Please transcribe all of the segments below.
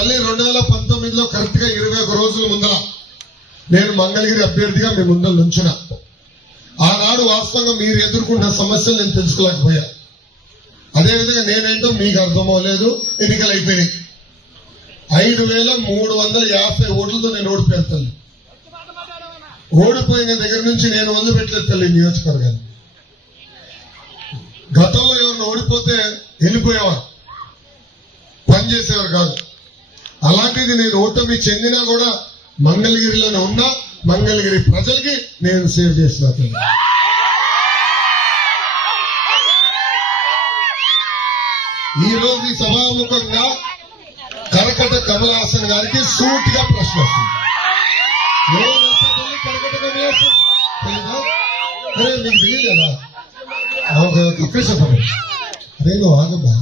తల్లి రెండు వేల పంతొమ్మిదిలో కరెక్ట్గా ఇరవై ఒక రోజుల ముందర నేను మంగళగిరి అభ్యర్థిగా మీ ముందర నుంచున ఆనాడు వాస్తవంగా మీరు ఎదుర్కొన్న సమస్యలు నేను తెలుసుకోలేకపోయా. అదేవిధంగా నేనేంటో మీకు అర్థమవలేదు ఎన్నికలు అయిపోయినాయి. ఐదు వేల మూడు వందల యాభై ఓట్లతో నేను ఓడిపోయాను తల్లి ఓడిపోయిన దగ్గర నుంచి నేను వదిలిపెట్టలేదు తల్లి నియోజకవర్గాన్ని. గతంలో ఎవరిని ఓడిపోతే వెళ్ళిపోయేవారు పని చేసేవారు కాదు. అలాంటిది నేను ఓటమి చెందినా కూడా మంగళగిరిలోనే ఉన్నా మంగళగిరి ప్రజలకి నేను సేవ్ చేసిన ఈ రోజు సభాముఖంగా కరకట కమలాసన్ గారికి సూట్గా ప్రశ్న వస్తుంది. ఎవరు కరకట కమలాసన్? తెలీదా? అరే మీకు తెలియలేదా? ఓకే చెప్పండి అరే నువ్వు ఆగమ్మా.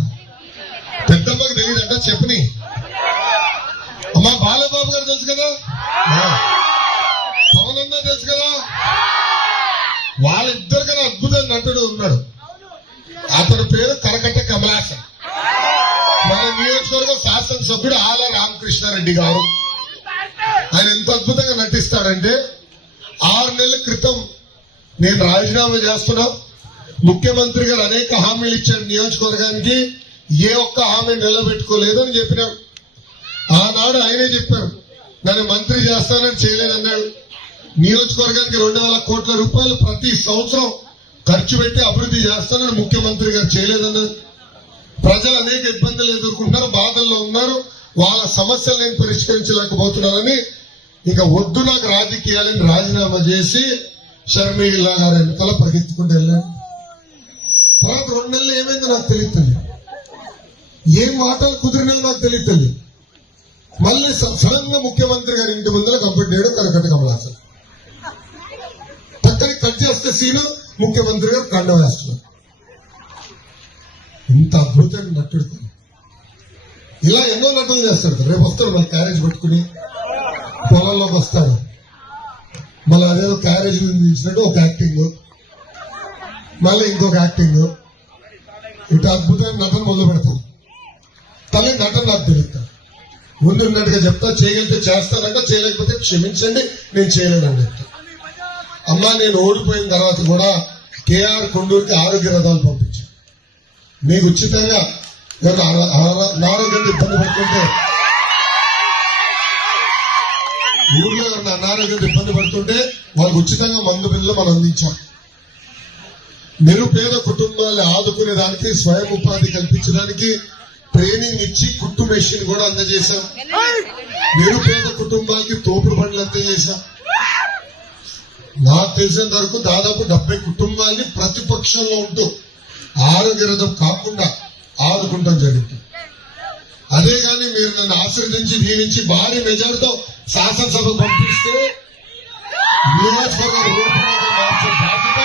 పెద్దమ్మకు తెలియదంట చెప్పని. అమ్మా బాలబాబు గారు తెలుసు కదా? పవన్ అన్న తెలుసు కదా? వాళ్ళిద్దరు కన్నా అద్భుతంగా నటుడు ఉన్నాడు. అతని పేరు కరకట్ట కమలాసన్. మన నియోజకవర్గం శాసనసభ్యుడు ఆల రామకృష్ణారెడ్డి గారు. ఆయన ఎంత అద్భుతంగా నటిస్తాడంటే ఆరు నెలల క్రితం నేను రాజీనామా చేస్తున్నా. ముఖ్యమంత్రి గారు అనేక హామీలు ఇచ్చారు నియోజకవర్గానికి. ఏ ఒక్క హామీ నిలబెట్టుకోలేదు అని చెప్పినాడు ఆనాడు ఆయనే చెప్పారు నన్ను మంత్రి చేస్తానని చేయలేదన్నాడు నియోజకవర్గానికి రెండు వేల కోట్ల రూపాయలు ప్రతి సంవత్సరం ఖర్చు పెట్టి అభివృద్ధి చేస్తానని ముఖ్యమంత్రి గారు చేయలేదన్నారు ప్రజలు అనేక ఇబ్బందులు ఎదుర్కొంటున్నారు బాధల్లో ఉన్నారు. వాళ్ళ సమస్యలు నేను పరిష్కరించలేకపోతున్నానని ఇక వద్దు నాకు రాజకీయాలని రాజీనామా చేసి షర్మిలా గారి వెనకాల పరిగెత్తుకుంటూ వెళ్ళాను. తర్వాత రెండు నెలలు ఏమైందో నాకు తెలియదు ఏం మాటలు కుదిరినా నాకు తెలియదు మళ్ళీ సడన్గా ముఖ్యమంత్రి గారి ఇంటి ముందర కంప్లీట్ చేయడం కమలాసన్ పక్కన కట్ చేస్తే సీను ముఖ్యమంత్రి గారు కండ వేస్తున్నారు. ఇంత అద్భుతమైన నటుడు ఇలా ఎన్నో నటులు చేస్తారు. రేపు వస్తారు మళ్ళీ క్యారేజ్ పెట్టుకుని. పొలంలోకి వస్తారు. మళ్ళీ అదేదో క్యారేజ్ నిలిచినట్టు ఒక యాక్టింగ్. మళ్ళీ ఇంకొక యాక్టింగ్. ఇటు అద్భుతమైన నటన మొదలు పెడతాం తల్లి నటన నాకు తెలుస్తా ముందు ఉన్నట్టుగా చెప్తా చేయగలిగితే చేస్తానంట చేయలేకపోతే క్షమించండి నేను చేయలేనండి. చెప్తా అమ్మా నేను ఓడిపోయిన తర్వాత కూడా కేఆర్ కొండూరుకి ఆరోగ్య రథాలు పంపించాను మీకు ఉచితంగా అనారోగ్యంతో ఇబ్బంది పడుతుంటే ఊర్లో ఉన్న అనారోగ్యంతో ఇబ్బంది పడుతుంటే వాళ్ళకు ఉచితంగా మందు బిల్లు మనం అందించాం. నిరుపేద కుటుంబాలను ఆదుకునే దానికి స్వయం ఉపాధి కల్పించడానికి ట్రైనింగ్ ఇచ్చి కుట్టు మెషిన్ కూడా అందజేశాం. నిరుపేద కుటుంబాలకి తోపుడు బండ్లు అందజేశాం. నాకు తెలిసినంత వరకు దాదాపు డెబ్బై కుటుంబాల్ని ప్రతిపక్షంలో ఉంటూ ఆరోగ్య రథం కాకుండా ఆదుకుంటాం జరిగింది. అదే కానీ మీరు నన్ను ఆశీర్వదించి దీవించి భారీ మెజార్టీతో శాసనసభ పంపిస్తే నియోజకవర్గ రూపురేఖ మార్చే బాధ్యత